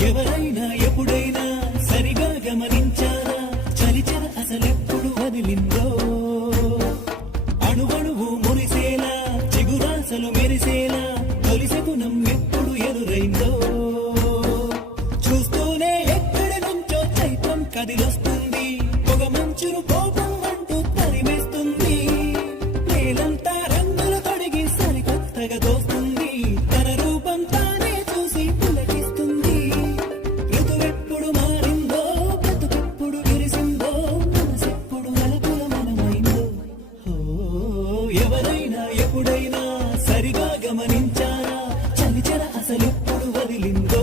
ఎవరైనా ఎప్పుడైనా సరిగా గమనించారా చలిచెర అసలెప్పుడు వదిలిందో అణువణువు మురిసేలా చిగురాసలు మెరిసేలా తొలిసెగుణం ఎప్పుడు ఎదురైందో చూస్తూనే ఎక్కడి నుంచో చైత్రం కదిలొస్తుంది పొగ మంచును కోపం అంటూ తరిమేస్తుంది నేలంతా రంగులు తొడిగి సరికొత్తగా దోస్తుంది తన రూపం తానే చూసి పులకిస్తుంది ఋతువెప్పుడు మారిందో బ్రతుకెప్పుడు విరిసిందో మనసెప్పుడు నలుపుల మనమైందో ఎవరైనా ఎప్పుడైనా సరిగా గమనించారా చలిచెర అసలెప్పుడు వదిలిందో